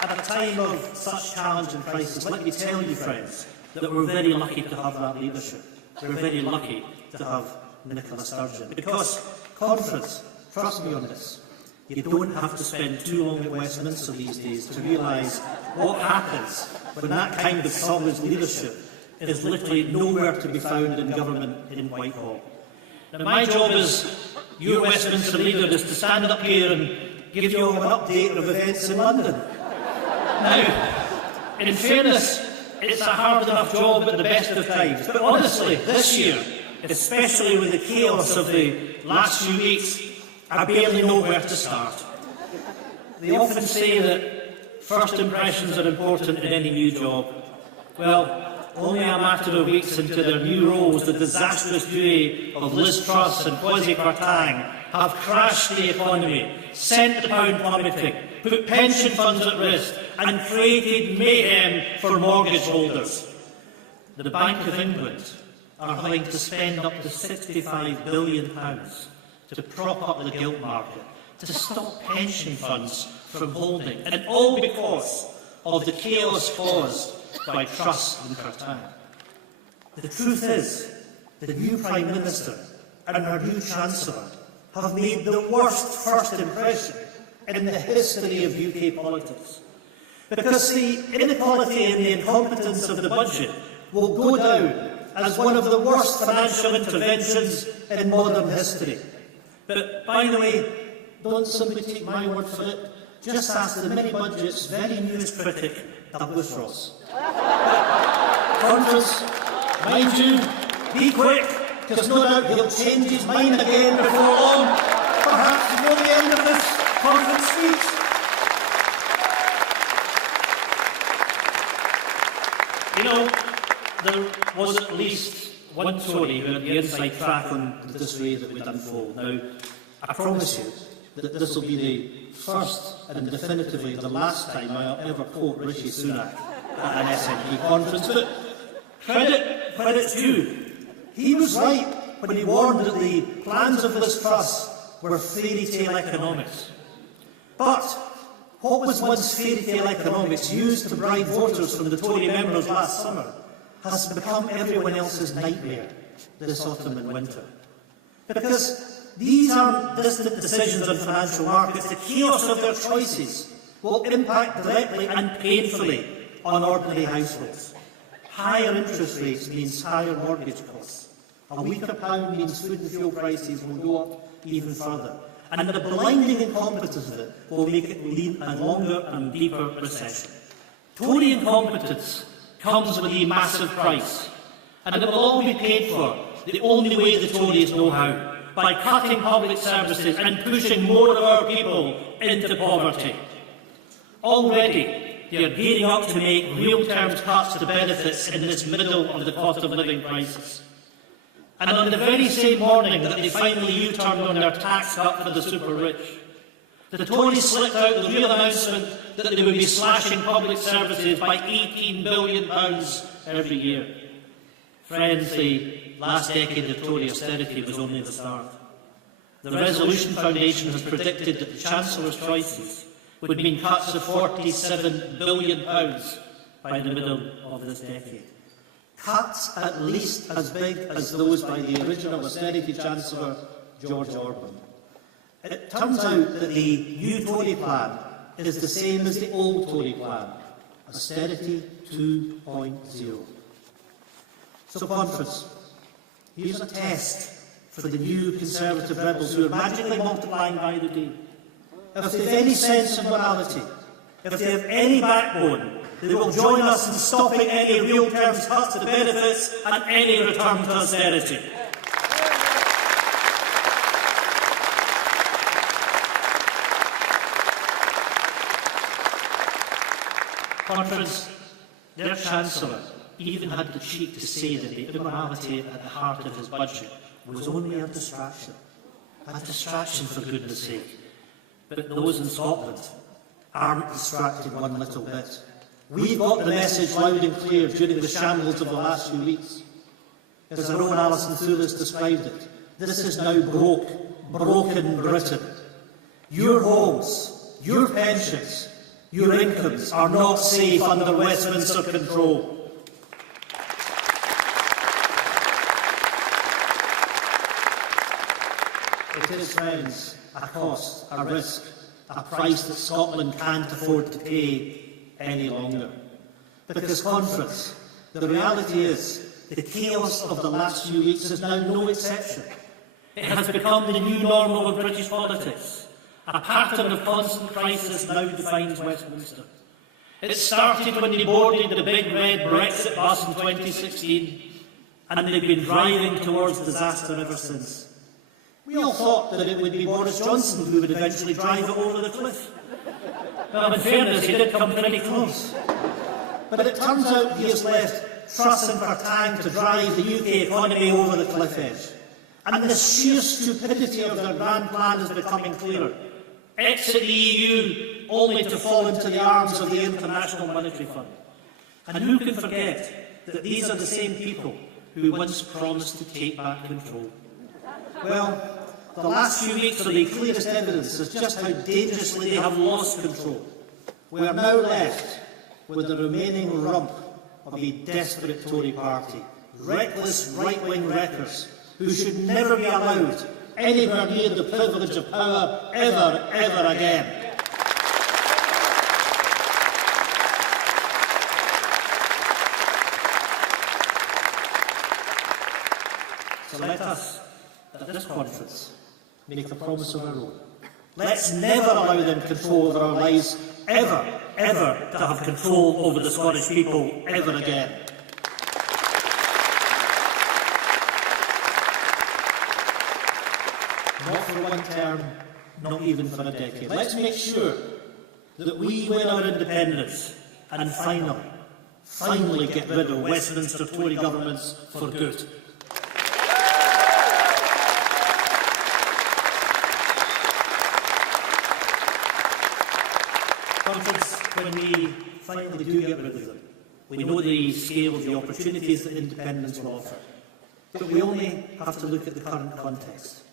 At a time of such challenge and crisis, let me tell you, friends, that we're very lucky to have that leadership. We're very lucky to have Nicola Sturgeon. Because, conference, trust me on this, you don't have to spend too long at Westminster these days to realise what happens when that kind of solid leadership is literally nowhere to be found in government in Whitehall. Now, my job as your Westminster leader is to stand up here and give you all an update of events in London. Now, in fairness, it's a hard enough job at the best of times, but honestly, this year, especially with the chaos of the last few weeks, I barely know where to start. They often say that first impressions are important in any new job. Well, only a matter of weeks into their new roles, the disastrous duo of Liz Truss and Kwasi Kwarteng have crashed the economy, sent the pound plummeting, put pension funds at risk and created mayhem for mortgage holders. The Bank of England are having to spend up to £65 billion to prop up the gilt market, to stop pension funds from holding, and all because of the chaos caused by Truss and Kwarteng. The truth is, the new Prime Minister and our new Chancellor have made the worst first impression in the history of UK politics. Because the inequality and the incompetence of the budget will go down as one of the worst financial interventions in modern history. But, by the way, don't simply take my word for it. Just ask the mini-budget's very newest critic, Douglas Ross. Conference, mind you, be quick, because no doubt he'll change his mind again before long, perhaps before the end of this conference speech. You know, there was at least one Tory who had the inside track on this way that would unfold. Now, I promise you that this will be the first and definitively the last time I'll ever quote Rishi Sunak at an SNP conference. But credit's due. He was right when he warned that the plans of Liz Truss were fairy tale economics. But what was once fairy tale economics used to bribe voters from the Tory members last summer has become everyone else's nightmare this autumn and winter. Because these aren't distant decisions on financial markets. The chaos of their choices will impact directly and painfully on ordinary households. Higher interest rates means higher mortgage costs. A weaker pound means food and fuel prices will go up even further. And the blinding incompetence of it will make it lead a longer and deeper recession. Tory incompetence comes with a massive price, and it will all be paid for the only way the Tories know how, by cutting public services and pushing more of our people into poverty. Already, they are gearing up to make real terms cuts to benefits in this middle of the cost of living crisis. And on the very same morning that they finally U-turned on their tax cut for the super-rich, the Tories slipped out the real announcement that they would be slashing public services by £18 billion every year. Friends, the last decade of Tory austerity was only the start. The Resolution Foundation has predicted that the Chancellor's choices would mean cuts of £47 billion by the middle of this decade. Cuts at least as big as those by the original austerity Chancellor, George Orban. It turns out that the new Tory plan is the same as the old Tory plan, austerity 2.0. So, conference, here's a test for the new Conservative rebels who are magically multiplying by the day. If they have any sense of morality, if they have any backbone, they will join us in stopping any real terms cuts to the benefits and any return to austerity. Conference, their Chancellor even had the cheek to say that the immorality at the heart of his budget was only a distraction. A distraction, for goodness sake. But those in Scotland aren't distracted one little bit. We've got the message loud and clear during the shambles of the last few weeks. As our own Alison Thulis described it, this is now broken Britain. Your homes, your pensions, Your incomes are not safe under Westminster control. It is, friends, a cost, a risk, a price that Scotland can't afford to pay any longer. Because, Conference, the reality is the chaos of the last few weeks is now no exception. It has become the new normal of British politics. A pattern of constant crisis now defines Westminster. It started when they boarded the big red Brexit bus in 2016, and they've been driving towards disaster ever since. We all thought that it would be Boris Johnson who would eventually drive it over the cliff. Well, in fairness, he did come pretty close. But it turns out he has left Truss and Partang to drive the UK economy over the cliff edge. And the sheer stupidity of their grand plan is becoming clearer. Exit the EU only to fall into the arms of the International Monetary Fund. And who can forget that these are the same people who once promised to take back control? Well, the last few weeks are the clearest evidence of just how dangerously they have lost control. We are now left with the remaining rump of a desperate Tory party, reckless right-wing wreckers who should never be allowed anywhere near the privilege of power ever, ever again. So let us, at this conference, make a promise of our own. Let's never allow them control over our lives, ever, ever to have control over the Scottish people ever again. Not for one term, not even for a decade. Let's make sure that we win our independence and finally get rid of Westminster Tory governments for good. When we finally do get rid of them, we know the scale of the opportunities that independence will offer. But we only have to look at the current context.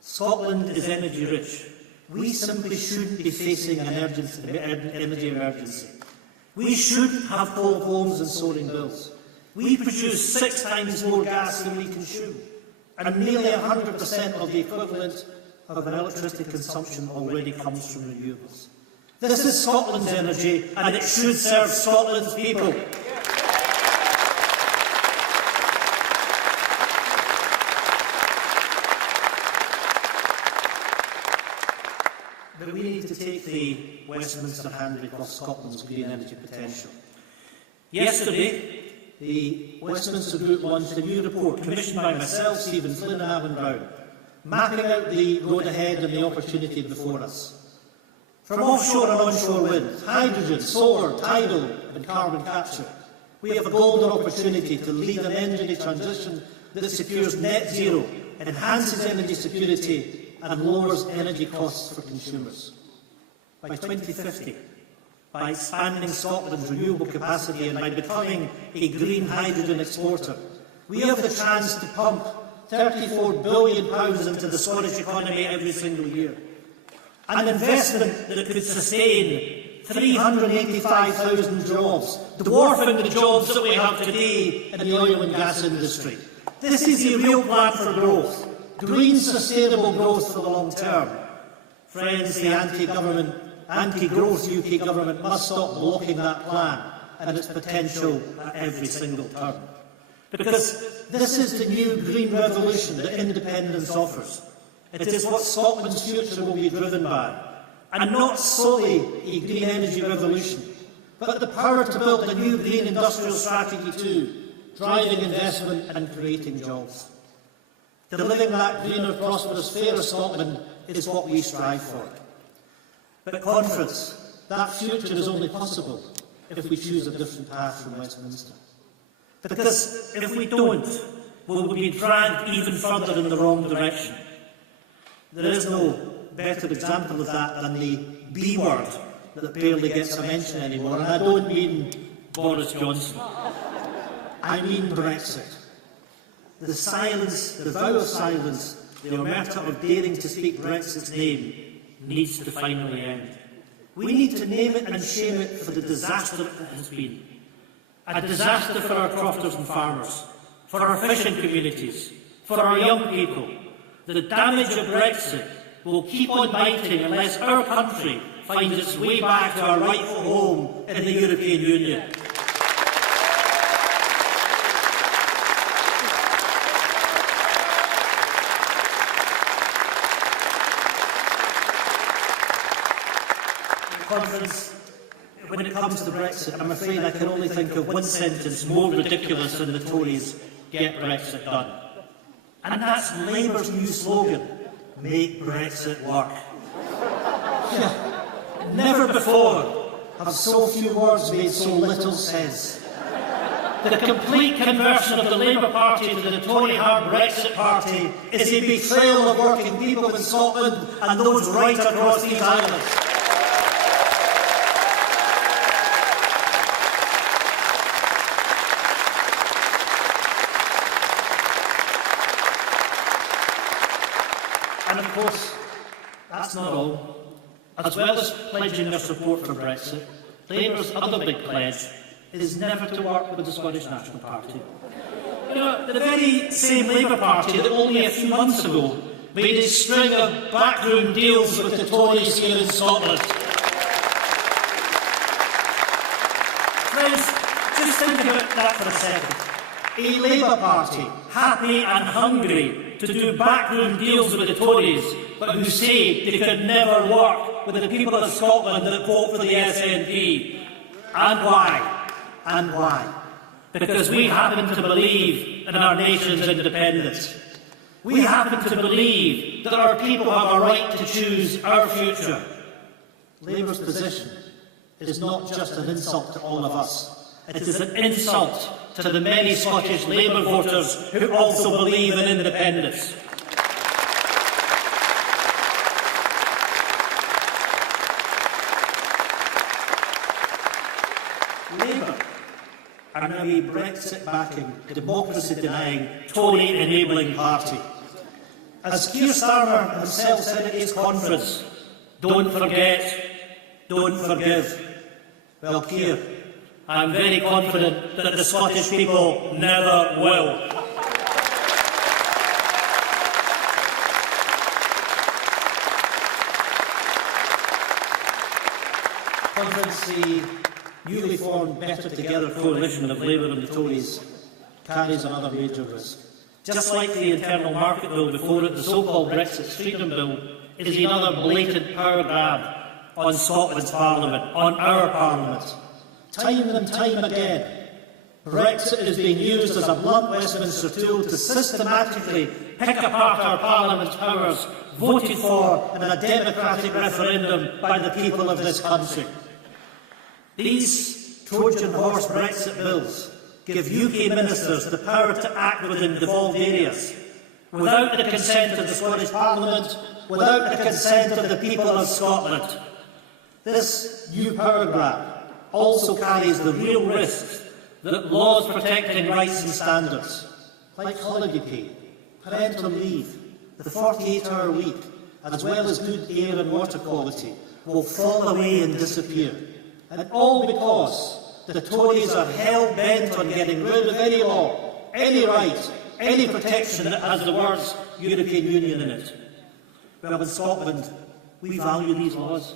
Scotland is energy rich. We simply shouldn't be facing an energy emergency. We shouldn't have cold homes and soaring bills. We produce 6 times more gas than we consume, and nearly 100% of the equivalent of an electricity consumption already comes from renewables. This is Scotland's energy, and it should serve Scotland's people. But we need to take the Westminster handbrake off Scotland's green energy potential. Yesterday, the Westminster Group launched a new report commissioned by myself, Stephen Flynn and Alan Brown, mapping out the road ahead and the opportunity before us. From offshore and onshore wind, hydrogen, solar, tidal and carbon capture, we have a golden opportunity to lead an energy transition that secures net zero, enhances energy security and lowers energy costs for consumers. By 2050, by expanding Scotland's renewable capacity and by becoming a green hydrogen exporter, we have the chance to pump £34 billion into the Scottish economy every single year. An investment that could sustain 385,000 jobs, dwarfing the jobs that we have today in the oil and gas industry. This is a real plan for growth, green sustainable growth for the long term. Friends, the anti-government, anti-growth UK government must stop blocking that plan and its potential at every single turn. Because this is the new green revolution that independence offers. It is what Scotland's future will be driven by, and not solely a green energy revolution, but the power to build a new green industrial strategy too, driving investment and creating jobs. Delivering that greener, prosperous, fairer Scotland is what we strive for. But Conference, that future is only possible if we choose a different path from Westminster. Because if we don't, we'll be dragged even further in the wrong direction. There is no better example of that than the B word that barely gets a mention anymore. And I don't mean Boris Johnson. I mean Brexit. The silence, the vow of silence, the omerta of daring to speak Brexit's name needs to finally end. We need to name it and shame it for the disaster it has been. A disaster for our crofters and farmers, for our fishing communities, for our young people. The damage of Brexit will keep on biting unless our country finds its way back to our rightful home in the European Union. Conference, when it comes to Brexit, I'm afraid I can only think of one sentence more ridiculous than the Tories get Brexit done. And that's Labour's new slogan, make Brexit work. Never before have so few words made so little sense. The complete conversion of the Labour Party to the Tory hard Brexit Party is a betrayal of working people in Scotland and those right across these islands. And of course, that's not all. As well as pledging their support for Brexit, Labour's other big pledge is never to work with the Scottish National Party. You know, the very same Labour Party that only a few months ago made a string of backroom deals with the Tories here in Scotland. Friends, just think about that for a second. A Labour Party, happy and hungry to do backroom deals with the Tories, but who say they could never work with the people of Scotland that vote for the SNP. And why? And why? Because we happen to believe in our nation's independence. We happen to believe that our people have a right to choose our future. Labour's position is not just an insult to all of us. It is an insult to the many Scottish Labour voters who also believe in independence. Labour are now a Brexit-backing, democracy-denying, Tory-enabling party. As Keir Starmer himself said at his conference, don't forget, don't forgive. Well, Keir, I'm very confident that the Scottish people never will. Conference, the newly formed Better Together coalition of Labour and the Tories carries another major risk. Just like the Internal Market Bill before it, the so-called Brexit Freedom Bill is another blatant power grab on Scotland's Parliament, on our Parliament. Time and time again, Brexit is being used as a blunt Westminster tool to systematically pick apart our Parliament's powers, voted for in a democratic referendum by the people of this country. These Trojan horse Brexit bills give UK ministers the power to act within devolved areas, without the consent of the Scottish Parliament, without the consent of the people of Scotland. This new power grab also carries the real risks that laws protecting rights and standards, like holiday pay, parental leave, the 48-hour week, as well as good air and water quality, will fall away and disappear. And all because the Tories are hell-bent on getting rid of any law, any right, any protection that has the words European Union in it. Well, in Scotland, we value these laws.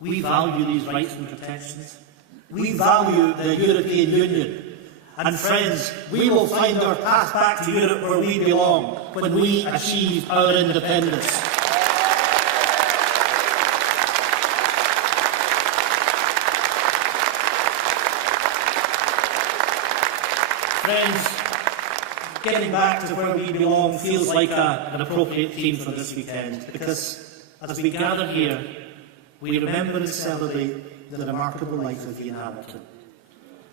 We value these rights and protections. We value the European Union. And friends, we will find our path back to Europe where we belong when we achieve our independence. Friends, getting back to where we belong feels like an appropriate theme for this weekend, because as we gather here, we remember and celebrate the remarkable life of Ian Hamilton,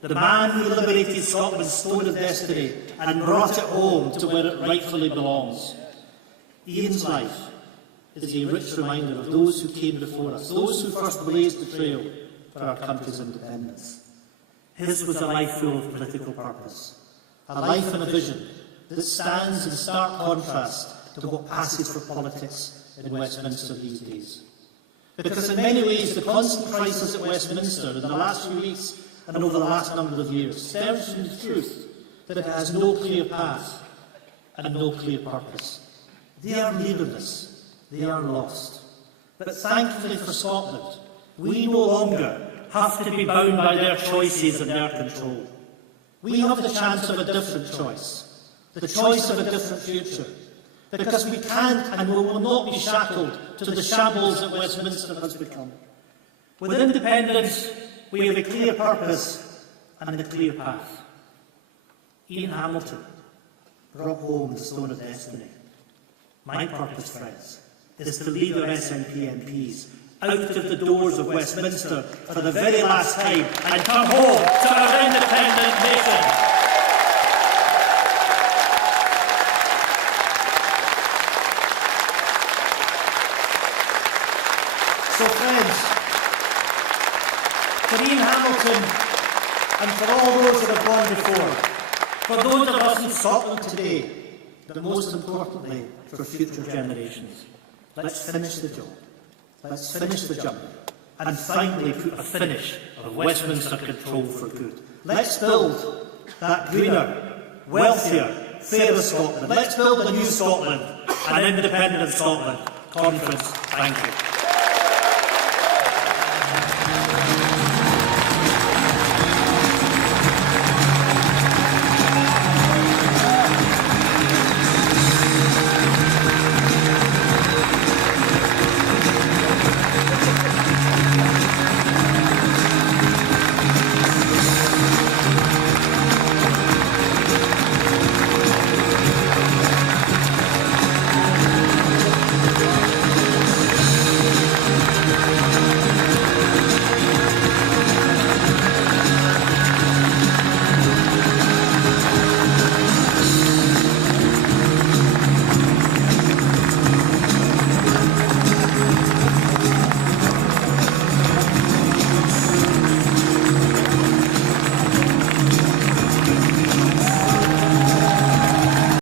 the man who liberated Scotland's stone of destiny and brought it home to where it rightfully belongs. Ian's life is a rich reminder of those who came before us, those who first blazed the trail for our country's independence. His was a life full of political purpose, a life and a vision that stands in stark contrast to what passes for politics in Westminster these days. because in many ways the constant crisis at Westminster in the last few weeks and over the last number of years stems from the truth that it has no clear path and no clear purpose. They are leaderless, they are lost. But thankfully for Scotland, we no longer have to be bound by their choices and their control. We have the chance of a different choice, the choice of a different future, because we can't and we will not be shackled to the shambles that Westminster has become. With independence, we have a clear purpose and a clear path. Ian Hamilton brought home the Stone of Destiny. My purpose, friends, is to lead our SNP MPs out of the doors of Westminster for the very last time and come home to our independent nation. So, friends, for Ian Hamilton and for all those that have gone before, for those of us in Scotland today, but most importantly, for future generations, let's finish the job. Let's finish the jump and finally put a finish of Westminster control for good. Let's build that greener, wealthier, fairer Scotland. Let's build a new Scotland, an independent Scotland. Conference, thank you.